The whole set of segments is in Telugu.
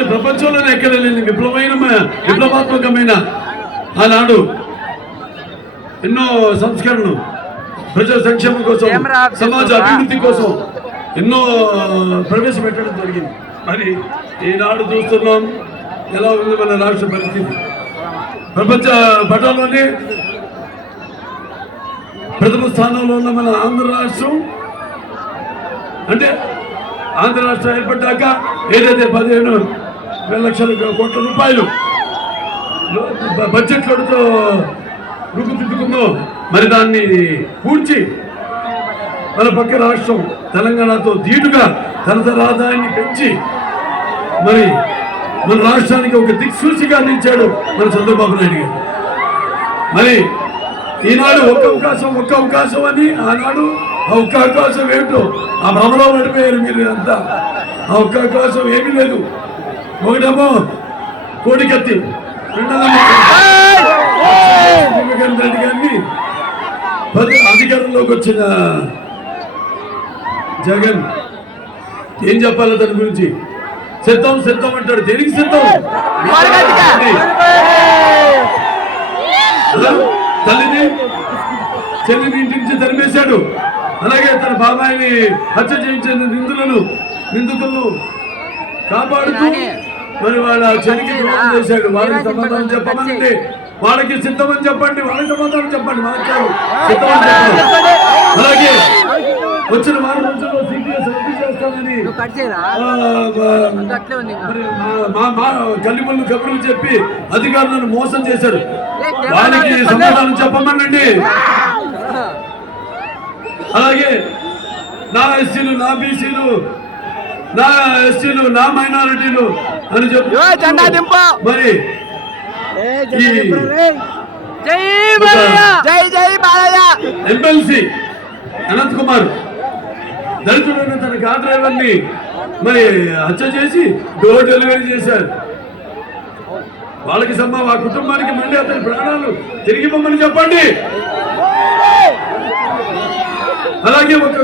అసలు ప్రపంచంలోనే ఎక్కడ లేని విప్లవాత్మకమైన ఆనాడు ఎన్నో సంస్కరణలు ప్రజల సంక్షేమం కోసం సమాజ అభివృద్ధి కోసం ఎన్నో ప్రవేశపెట్టడం జరిగింది. మరి ఈనాడు చూస్తున్నాం ఎలా ఉంది మన రాష్ట్ర పరిస్థితి. ప్రపంచ పటంలోనే ప్రథమ స్థానంలో ఉన్న మన ఆంధ్ర రాష్ట్రం. అంటే ఆంధ్ర రాష్ట్రం ఏర్పడ్డాక ఏదైతే 15,000 లక్షల కోట్ల రూపాయలు బడ్జెట్లతో రూపుదిద్దుకుందో మరి దాన్ని పూడ్చి మన పక్క రాష్ట్రం తెలంగాణతో ధీటుగా తనతర ఆదాయాన్ని పెంచి మరి మన రాష్ట్రానికి ఒక దిక్సూచిగా నిలిచాడు మన చంద్రబాబు నాయుడు గారు. మరి ఈనాడు ఒక్క అవకాశం అని ఆనాడు ఆ ఒక్క అవకాశం ఏమిటో ఆ భ్రమలో నడిపోయారు మీరు అంతా. ఆ ఒక్క అవకాశం ఏమీ లేదు. ఒకటేమో కోడికత్తి, రెండోదేమో రెడ్డి గారిని అధికారంలోకి వచ్చిన జగన్ ఏం చెప్పాలి దాని గురించి? సిద్ధం అంటాడు. దేనికి సిద్ధం? తల్లిని చెల్లిని ఇంటి నుంచి తరిమేశాడు. అలాగే తన బాబాయిని హత్య చేయించిన నిందితులను కాపాడుతూ మరి వాళ్ళ చెల్లికి ద్రోహం చేశాడు. వాళ్ళకి సమాధానం చెప్పమంటే వాళ్ళకి సిద్ధమని చెప్పండి, వాళ్ళకి సమాధానం చెప్పండి. సిద్ధమని చెప్పండి. అలాగే వచ్చిన వారం రోజుల్లో సిపిఎస్ రద్దు చేస్తామని కల్లిమల్లు కబుర్లు చెప్పి అధికారులను మోసం చేశారు. వాళ్ళకి సమాధానం చెప్పమనండి. అలాగే నా ఎస్సీలు, నా బీసీలు, నా ఎస్టీలు, నా మైనారిటీలు అని చెప్పి మరి ఎమ్మెల్సీ అనంత్ కుమార్ దళితుడైన తన కార్ డ్రైవర్ని మరి హత్య చేసి డోర్ డెలివరీ చేశారు. వాళ్ళకి ఆ కుటుంబానికి మళ్ళీ అతని ప్రాణాలు తిరిగి పొమ్మని చెప్పండి. అలాగే ఒక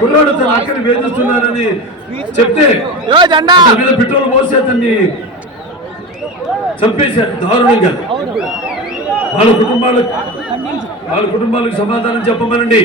కుర్రాడు తన అక్కని వేధిస్తున్నారని చెప్తే మీద పెట్రోల్ పోసి అతన్ని చంపేశారు దారుణంగా. వాళ్ళ కుటుంబాలకు సమాధానం చెప్పమనండి.